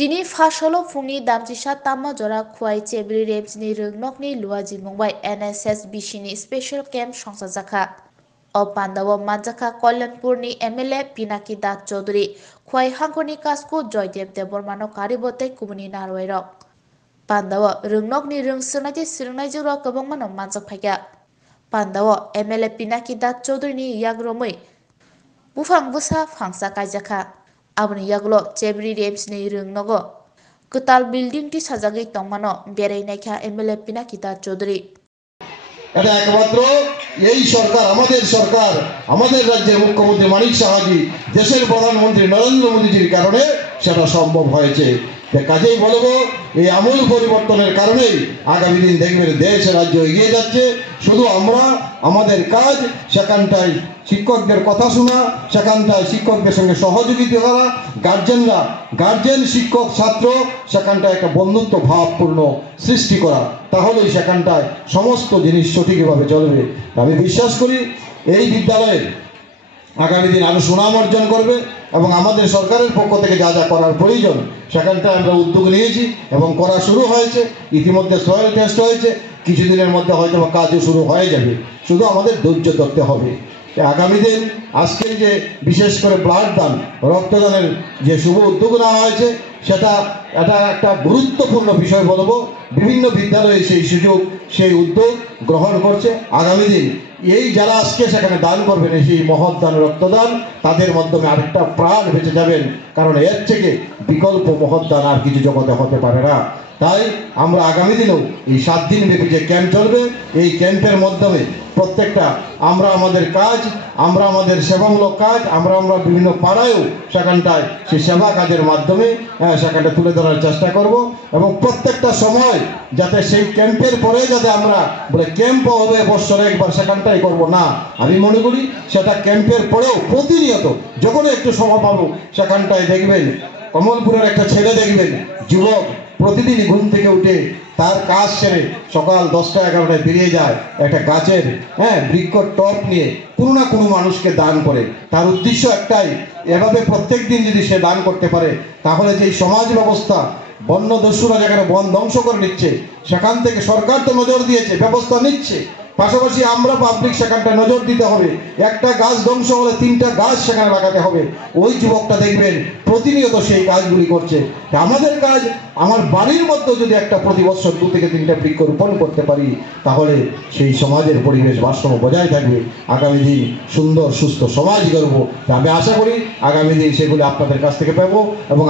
Dini fasholo fungni damjisa tamma jora khwai chebri remsni rungnokni luaji mungbai NSS bishini special camp songsajaka. O Pandawa Manjaka Kollanpurni MLA Pinaki Das Chaudhary khwai hangkoni kasku Joydev Debormano karibote kumuni narwairok. Pandawa rungnokni rungsungnaiti sirungnai kabangmano manjak phaiga. Pandawa MLA Pinaki Das Chaudhary ni yagromui bufang busa phangsa kaijaka. Aboni yaglo chebri rems ni rungnogo kutal building ti sajagi tongmano berai naikha MLA Pinaki Das Chaudhary এটা একমাত্র এই সরকার আমাদের রাজ্যের মুখ্যমন্ত্রী মানিক সাহাজি দেশের প্রধানমন্ত্রী নরেন্দ্র মোদীজির কারণে সেটা সম্ভব হয়েছে। কাজেই বলবো এই আমূল পরিবর্তনের কারণে আগামী দিন দেখবেন দেশ রাজ্য এগিয়ে যাচ্ছে। শুধু আমরা আমাদের কাজ সেখানটায় শিক্ষকদের কথা শোনা, সেখানটায় শিক্ষকদের সঙ্গে সহযোগিতা করা, গার্জেন শিক্ষক ছাত্র সেখানটায় একটা বন্ধুত্ব ভাবপূর্ণ সৃষ্টি করা, তাহলেই সেখানটায় সমস্ত জিনিস সঠিকভাবে চলবে। আমি বিশ্বাস করি এই বিদ্যালয়ে আগামী দিন আরো সুনাম অর্জন করবে এবং আমাদের সরকারের পক্ষ থেকে যা যা করার প্রয়োজন সেখানটায় আমরা উদ্যোগ নিয়েছি এবং করা শুরু হয়েছে। ইতিমধ্যে সয়েল টেস্ট হয়েছে, কিছুদিনের মধ্যে হয়তো কাজও শুরু হয়ে যাবে, শুধু আমাদের ধৈর্য ধরতে হবে। আগামী দিন আজকে যে বিশেষ করে ব্লাড দান রক্তদানের যে শুভ উদ্যোগ নেওয়া হয়েছে সেটা একটা গুরুত্বপূর্ণ বিষয় বলবো। বিভিন্ন বিদ্যালয়ে সেই সুযোগ সেই উদ্যোগ গ্রহণ করছে। আগামী দিন এই যারা আজকে সেখানে দান করবেন সেই মহৎ দান রক্তদান তাদের মাধ্যমে আরেকটা প্রাণ বেঁচে যাবেন, কারণ এর থেকে বিকল্প মহৎ দান আর কিছু জগতে হতে পারে না। তাই আমরা আগামী দিনেও এই 7 দিন ব্যাপী যে ক্যাম্প চলবে এই ক্যাম্পের মাধ্যমে প্রত্যেকটা আমরা আমাদের কাজ, আমরা আমাদের সেবামূলক কাজ, আমরা বিভিন্ন পাড়ায়ও সেখানটায় সেই সেবা কাজের মাধ্যমে সেখানটা তুলে ধরার চেষ্টা করব এবং প্রত্যেকটা সময় যাতে সেই ক্যাম্পের পরে যাতে আমরা বলে ক্যাম্প হবে বছরে একবার সেখানটাই করব না। আমি মনে করি সেটা ক্যাম্পের পরেও প্রতিনিয়ত যখন একটু সময় পাবো সেখানটায় দেখবেন কমলপুরের একটা ছেলে দেখবেন যুবক প্রতিদিন ঘুম থেকে উঠে তার কাজ সেরে সকাল 10টা-11টায় বেরিয়ে যায় একটা গাছের বৃক্ষ টপ নিয়ে কোনো না কোনো মানুষকে দান করে। তার উদ্দেশ্য একটাই, এভাবে প্রত্যেক দিন যদি সে দান করতে পারে তাহলে যে সমাজ ব্যবস্থা বন্য দস্যুরা যেখানে বন ধ্বংস করে নিচ্ছে সেখান থেকে সরকার তো নজর দিয়েছে, ব্যবস্থা নিচ্ছে, পাশাপাশি আমরা পাবলিক সেখানটা নজর দিতে হবে। একটা গাছ ধ্বংস হলে 3টা গাছ সেখানে লাগাতে হবে। ওই যুবকটা দেখবেন প্রতিনিয়ত সেই কাজগুলি করছে। আমাদের কাজ, আমার বাড়ির মধ্যে যদি একটা প্রতি বছর 2 থেকে 3টা বৃক্ষ রোপণ করতে পারি তাহলে সেই সমাজের পরিবেশ ভারসাম্য বজায় থাকবে। আগামী দিন সুন্দর সুস্থ সমাজ গড়ব। আমি আশা করি আগামী দিন সেগুলি আপনাদের কাছ থেকে পাবো এবং